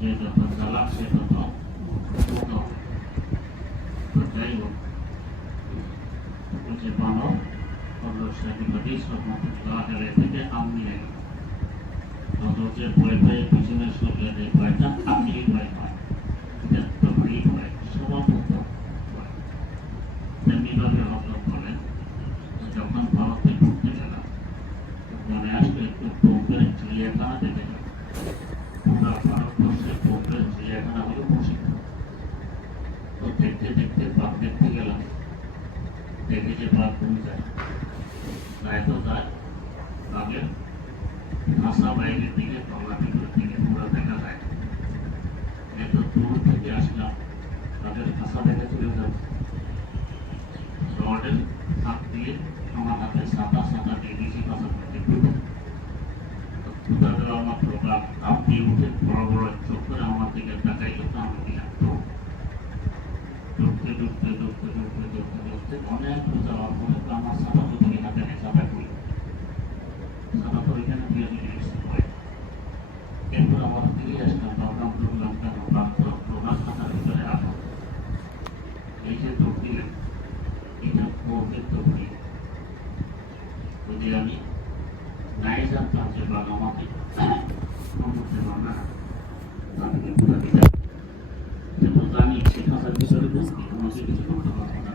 যে যত চালাক সে তত উন্নত। তো যাই হোক, যে বানর থেকে আমি তত যে ভয় পেয়ে পিছনে সরলে যে ভয়টা আপনি ভয় পান, এটা তো ভারী ভয়, স্বভাবত ভয়। তেমনিভাবে হজরত বলেন, যখন ভারতে ঘুরতে গেলাম মনে আসলে একটু বোম্বের চিড়িয়াখানা দেখে গেল। পুরা ভারতবর্ষের বোম্বের চিড়িয়াখানা হলো প্রসিদ্ধ। তো দেখতে দেখতে বাঘ দেখতে গেলাম, দেখে যে বাঘ কমে যায়, গায়ে তো যায়, বাঘের ভাষা বাইরের দিকে তলা ভিতরের দিকে পুরো দেখা যায়। এত দূর থেকে আসলাম, তাদের ভাষা দেখে চলে যাব। রডের হাত দিয়ে আমার হাতে সাদা সাদা দিয়ে বেশি ভাষা করতে খুঁজে ক্ষুদা দেওয়া মাত্র বাঘ আপনি উঠে বড় বড় চোখ করে আমার দিকে তাকাইল। তো আমি দিলাম ঢুকতে ঢুকতে ঢুকতে ঢুকতে ঢুকতে ঢুকতে অনেক যাওয়ার পরে তো আমার সাদা তো দিকে হাতে নেই, সাদা করি সাদা তো এখানে দিয়ে দিলে হয়। এরপর আমার ফিরে আসলাম, ভাবলাম ঢুকলাম কেন, বাঘ তো প্রধান খাতার ভিতরে রাখা। এই যে ঢুক দিলেন, এটা বউকে তো করি। যদি আমি নাই জানতাম যে বাঘ আমাকে করতে পারবে না, আমি কিন্তু জানি সে খাতার ভিতরে ঢুকি আমাকে কিছু করতে পারবে না।